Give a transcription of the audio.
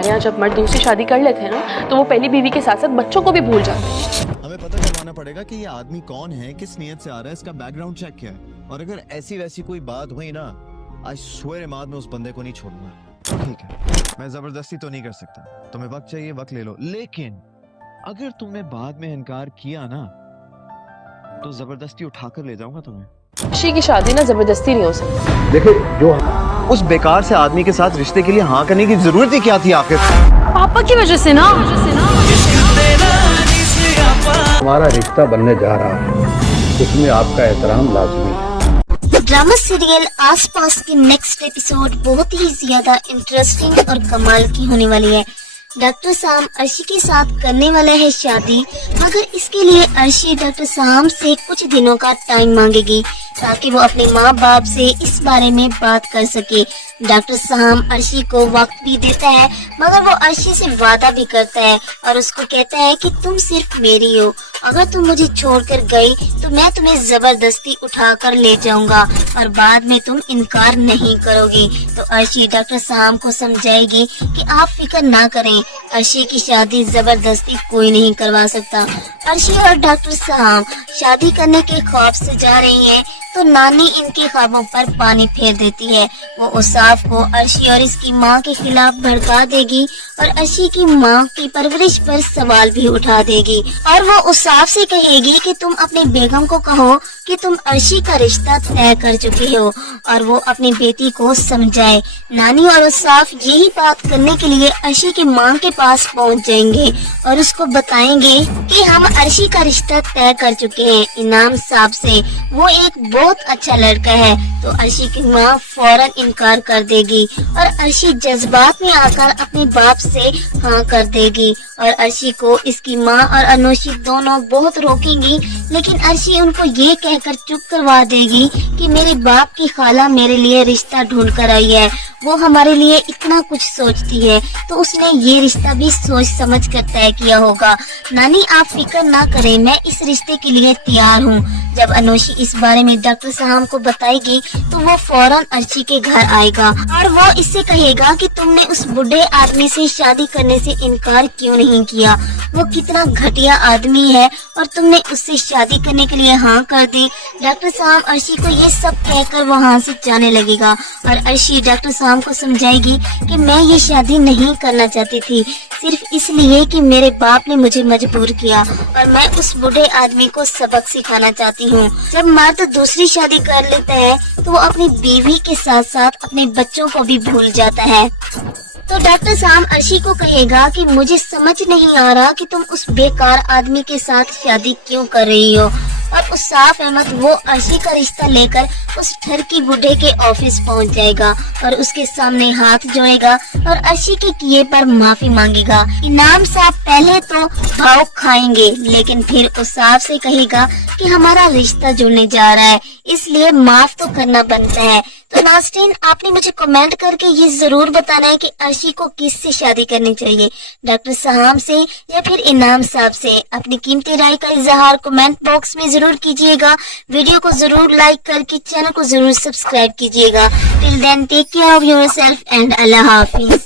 यहाँ जब मर्द दूसरी शादी कर लेते हैं ना तो वो पहली बीवी के साथ साथ बच्चों को भी भूल जाते हैं। हमें पता करवाना पड़ेगा कि ये आदमी कौन है, किस नियत से आ रहा है, इसका बैकग्राउंड चेक क्या है, और अगर ऐसी वैसी कोई बात हुई ना, आई स्वेयर इमाद में उस बंदे को नहीं छोड़ूंगा। ठीक है, मैं जबरदस्ती तो नहीं कर सकता, तुम्हें वक्त चाहिए वक्त ले लो, लेकिन अगर तुमने बाद में इनकार किया ना तो जबरदस्ती उठाकर ले जाऊंगा तुम्हें। अर्शी की शादी ना जबरदस्ती नहीं हो सकती। देखिए, जो उस बेकार से आदमी के साथ रिश्ते के लिए हाँ करने की जरूरत ही क्या थी आखिर? पापा की वजह से ना। हमारा रिश्ता बनने जा रहा है, उसमें आपका एहतराम लाजमी है। ड्रामा सीरियल आसपास के नेक्स्ट एपिसोड बहुत ही ज्यादा इंटरेस्टिंग और कमाल की होने वाली है। डॉक्टर साम अर्शी के साथ करने वाला है शादी, मगर इसके लिए अर्शी डॉक्टर साम से कुछ दिनों का टाइम मांगेगी ताकि वो अपने माँ बाप से इस बारे में बात कर सके। डॉक्टर साम अर्शी को वक्त भी देता है, मगर वो अर्शी से वादा भी करता है और उसको कहता है कि तुम सिर्फ मेरी हो, अगर तुम मुझे छोड़कर गई तो मैं तुम्हें जबरदस्ती उठाकर ले जाऊंगा और बाद में तुम इनकार नहीं करोगी। तो अर्शी डॉक्टर साम को समझाएगी कि आप फिक्र ना करें, अर्शी की शादी जबरदस्ती कोई नहीं करवा सकता। अर्शी और डॉक्टर साम शादी करने के ख्वाब से जा रही हैं तो नानी इनके ख्वाबों पर पानी फेर देती है। वो उसाफ को अर्शी और इसकी माँ के खिलाफ भड़का देगी और अर्शी की माँ की परवरिश पर सवाल भी उठा देगी और वो उसाफ से कहेगी कि तुम अपने बेगम को कहो कि तुम अर्शी का रिश्ता तय कर चुके हो और वो अपनी बेटी को समझाए। नानी और उसाफ यही बात करने के लिए अर्शी की माँ के पास पहुँच जाएंगे और उसको बताएंगे कि हम अर्शी का रिश्ता तय कर चुके हैं इनाम साहब से, वो एक बहुत अच्छा लड़का है। तो अर्शी की माँ फौरन इनकार कर देगी और अर्शी जज्बात में आकर अपने बाप से हाँ कर देगी और अर्शी को इसकी माँ और अनोशी दोनों बहुत रोकेंगी, लेकिन अर्शी उनको ये कहकर चुप करवा देगी कि मेरे बाप की खाला मेरे लिए रिश्ता ढूंढ कर आई है, वो हमारे लिए इतना कुछ सोचती है तो उसने ये रिश्ता भी सोच समझ कर तय किया होगा। नानी आप फिक्र ना करें, मैं इस रिश्ते के लिए तैयार हूँ। जब अनोशी इस बारे में डॉक्टर साहब को बताएगी तो वो फौरन अर्शी के घर आएगा और वो इससे कहेगा कि तुमने उस बुढ़े आदमी से शादी करने से इनकार क्यों नहीं किया, वो कितना घटिया आदमी है और तुमने उससे शादी करने के लिए हाँ कर दी। डॉक्टर साहब अर्शी को ये सब कहकर वहाँ से जाने लगेगा और अर्शी डॉक्टर साहब को समझाएगी कि मैं ये शादी नहीं करना चाहती थी, सिर्फ इसलिए कि मेरे बाप ने मुझे मजबूर किया और मैं उस बूढ़े आदमी को सबक सिखाना चाहती हूँ। जब मर्द दूसरी शादी कर लेता है तो वो अपनी बीवी के साथ साथ अपने बच्चों को भी भूल जाता है। तो डॉक्टर साम अर्शी को कहेगा कि मुझे समझ नहीं आ रहा कि तुम उस बेकार आदमी के साथ शादी क्यों कर रही हो। और उस साफ अहमद वो अर्शी का रिश्ता लेकर उस ठरकी बूढ़े के ऑफिस पहुंच जाएगा और उसके सामने हाथ जोड़ेगा और अर्शी के किए पर माफी मांगेगा। इनाम साहब पहले तो भाव खाएंगे, लेकिन फिर उस साहब से कहेगा कि हमारा रिश्ता जुड़ने जा रहा है, इसलिए माफ तो करना बनता है। तो नाज़रीन, आपने मुझे कमेंट करके ये जरूर बताना है कि अर्शी को किससे शादी करनी चाहिए, डॉक्टर साहब से या फिर इनाम साहब से। अपनी कीमती राय का इजहार कमेंट बॉक्स में जरूर कीजिएगा। वीडियो को जरूर लाइक करके चैनल को जरूर सब्सक्राइब कीजिएगा। Till then take care of yourself and अल्लाह हाफिज।